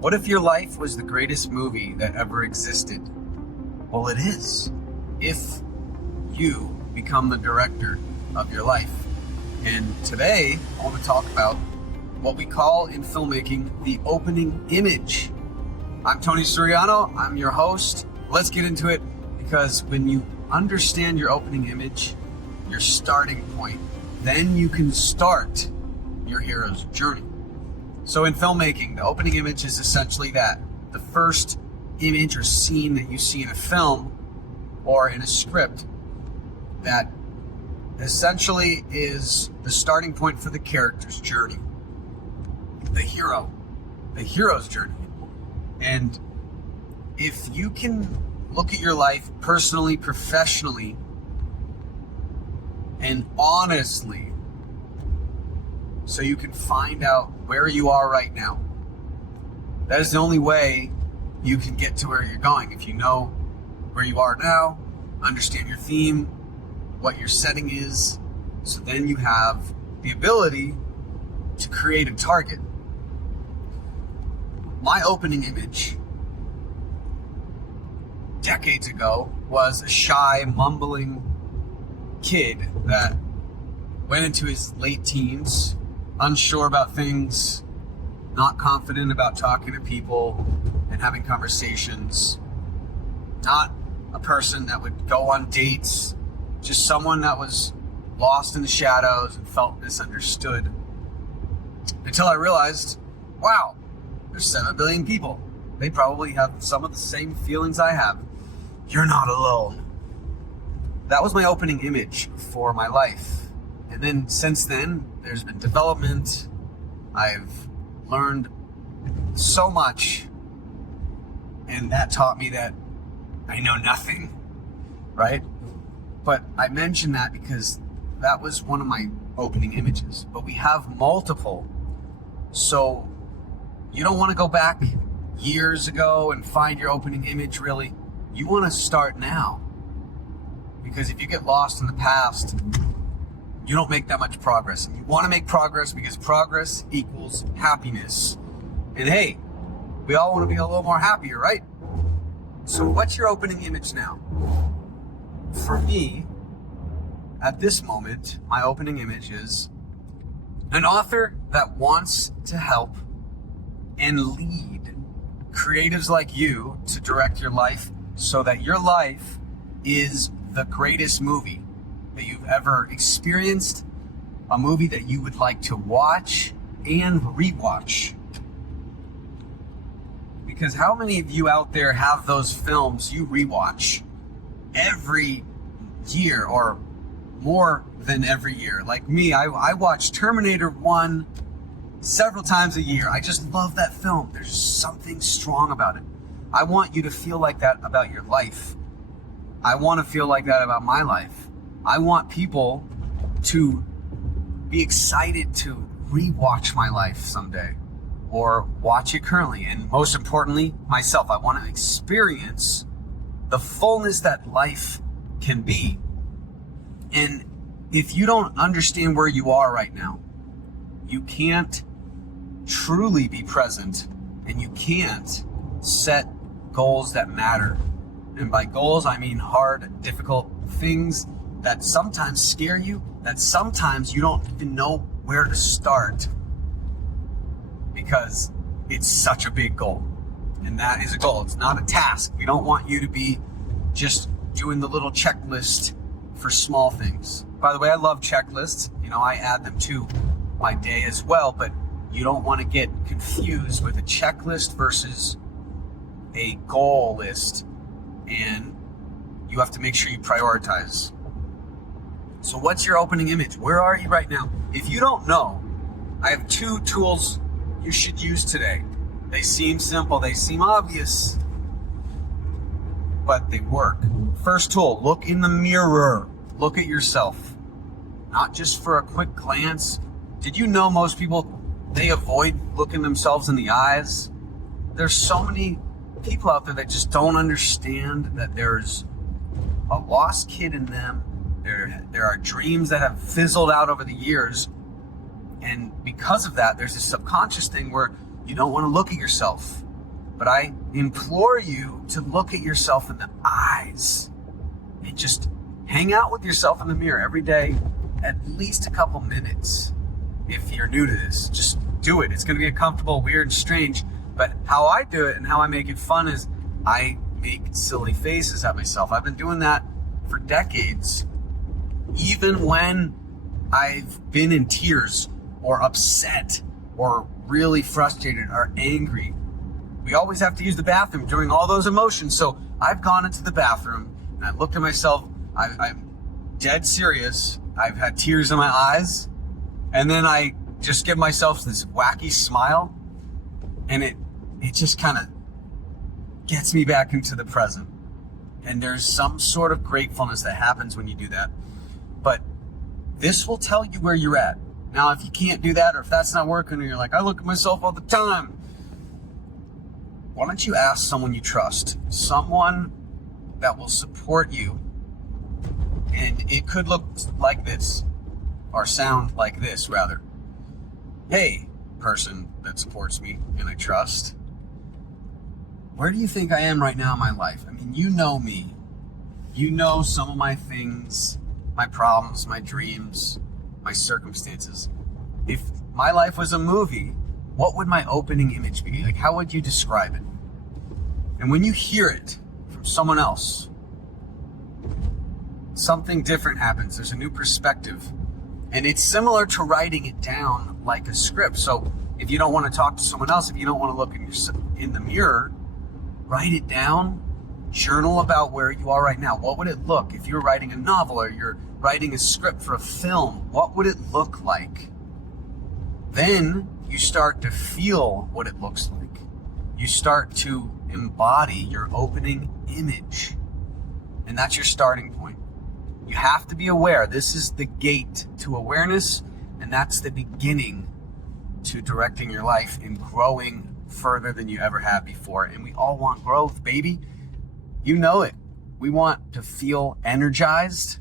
What if your life was the greatest movie that ever existed? Well, it is, if you become the director of your life. And today, I want to talk about what we call in filmmaking the opening image. I'm Tony Soriano, I'm your host. Let's get into it, because when you understand your opening image, your starting point, then you can start your hero's journey. So in filmmaking, the opening image is essentially that. The first image or scene that you see in a film or in a script that essentially is the starting point for the character's journey. The hero's journey. And if you can look at your life personally, professionally, and honestly, so you can find out where you are right now. That is the only way you can get to where you're going. If you know where you are now, understand your theme, what your setting is, so then you have the ability to create a target. My opening image decades ago was a shy, mumbling kid that went into his late teens, unsure about things, not confident about talking to people and having conversations, not a person that would go on dates, just someone that was lost in the shadows and felt misunderstood. Until I realized, wow, there's 7 billion people. They probably have some of the same feelings I have. You're not alone. That was my opening image for my life. And then since then, there's been development. I've learned so much. And that taught me that I know nothing, right? But I mention that because that was one of my opening images. But we have multiple. So you don't want to go back years ago and find your opening image, really. You want to start now. Because if you get lost in the past, you don't make that much progress. And you want to make progress because progress equals happiness. And hey, we all want to be a little more happier, right? So what's your opening image now? For me, at this moment, my opening image is an author that wants to help and lead creatives like you to direct your life so that your life is the greatest movie that you've ever experienced, a movie that you would like to watch and rewatch. Because how many of you out there have those films you rewatch every year or more than every year? Like me, I watch Terminator 1 several times a year. I just love that film. There's something strong about it. I want you to feel like that about your life. I want to feel like that about my life. I want people to be excited to rewatch my life someday or watch it currently. And most importantly, myself, I want to experience the fullness that life can be. And if you don't understand where you are right now, you can't truly be present, and you can't set goals that matter. And by goals, I mean hard, difficult things that sometimes scare you, that sometimes you don't even know where to start because it's such a big goal. And that is a goal. It's not a task. We don't want you to be just doing the little checklist for small things. By the way, I love checklists. I add them to my day as well, but you don't want to get confused with a checklist versus a goal list. And you have to make sure you prioritize. So what's your opening image? Where are you right now? If you don't know, I have 2 tools you should use today. They seem simple, they seem obvious, but they work. First tool, look in the mirror. Look at yourself. Not just for a quick glance. Did you know most people, they avoid looking themselves in the eyes? There's so many people out there that just don't understand that there's a lost kid in them. There are dreams that have fizzled out over the years. And because of that, there's this subconscious thing where you don't want to look at yourself. but I implore you to look at yourself in the eyes and just hang out with yourself in the mirror every day, at least a couple minutes. If you're new to this, just do it. It's going to be uncomfortable, weird, and strange, but how I do it and how I make it fun is I make silly faces at myself. I've been doing that for decades. Even when I've been in tears or upset or really frustrated or angry, we always have to use the bathroom during all those emotions. So I've gone into the bathroom and I looked at myself. I'm dead serious. I've had tears in my eyes, and then I just give myself this wacky smile, and it just kind of gets me back into the present. And there's some sort of gratefulness that happens when you do that. But this will tell you where you're at. Now, if you can't do that, or if that's not working, or you're like, I look at myself all the time, why don't you ask someone you trust, someone that will support you. And it could look like this, or sound like this, rather. Hey, person that supports me and I trust, where do you think I am right now in my life? I mean, you know me. You know some of my things, my problems, my dreams, my circumstances. If my life was a movie, what would my opening image be? Like, how would you describe it? And when you hear it from someone else, something different happens. There's a new perspective. And it's similar to writing it down like a script. So if you don't want to talk to someone else, if you don't want to look in the mirror, write it down, journal about where you are right now. What would it look if you're writing a novel or you're writing a script for a film? What would it look like? Then you start to feel what it looks like. You start to embody your opening image. And that's your starting point. You have to be aware. This is the gate to awareness, and that's the beginning to directing your life and growing further than you ever have before. And we all want growth, baby. You know it. We want to feel energized,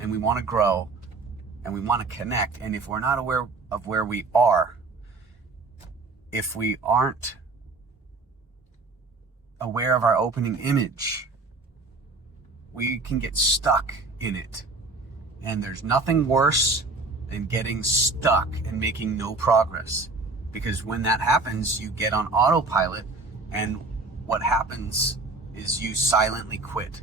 and we want to grow, and we want to connect. And if we're not aware of where we are, if we aren't aware of our opening image, we can get stuck in it. And there's nothing worse than getting stuck and making no progress. Because when that happens, you get on autopilot, and what happens is you silently quit.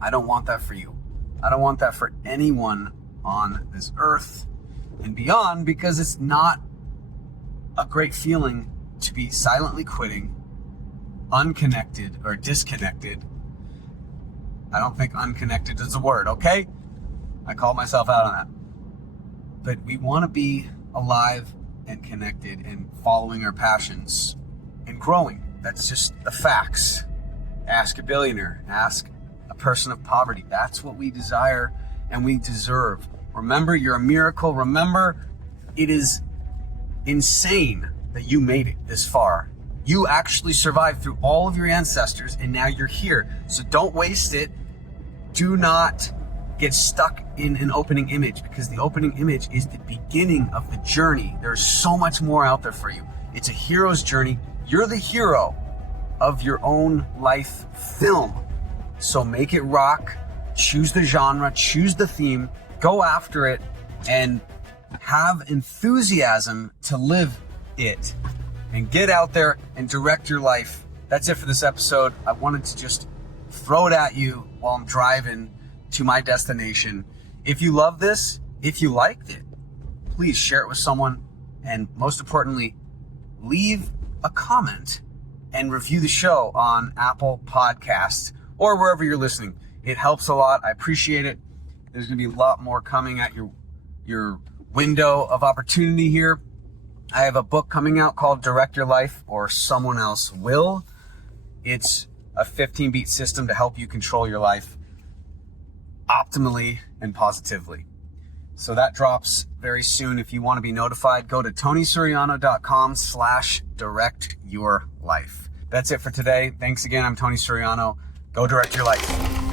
I don't want that for you. I don't want that for anyone on this earth and beyond, because it's not a great feeling to be silently quitting, unconnected or disconnected. I don't think unconnected is a word, okay? I call myself out on that. But we want to be alive and connected and following our passions and growing. That's just the facts. Ask a billionaire. Ask a person of poverty. That's what we desire and we deserve. Remember, you're a miracle. Remember, it is insane that you made it this far. You actually survived through all of your ancestors, and now you're here. So don't waste it. Do not get stuck in an opening image, because the opening image is the beginning of the journey. There's so much more out there for you. It's a hero's journey. You're the hero of your own life film. So make it rock. Choose the genre, choose the theme, go after it, and have enthusiasm to live it. And get out there and direct your life. That's it for this episode. I wanted to just throw it at you while I'm driving to my destination. If you love this, if you liked it, please share it with someone. And most importantly, leave a comment and review the show on Apple Podcasts or wherever you're listening. It helps a lot. I appreciate it. There's going to be a lot more coming at your window of opportunity here. I have a book coming out called Direct Your Life, or Someone Else Will. It's a 15-beat system to help you control your life optimally and positively. So that drops very soon. If you want to be notified, go to tonysuriano.com/directyourlife. That's it for today. Thanks again. I'm Tony Suriano. Go direct your life.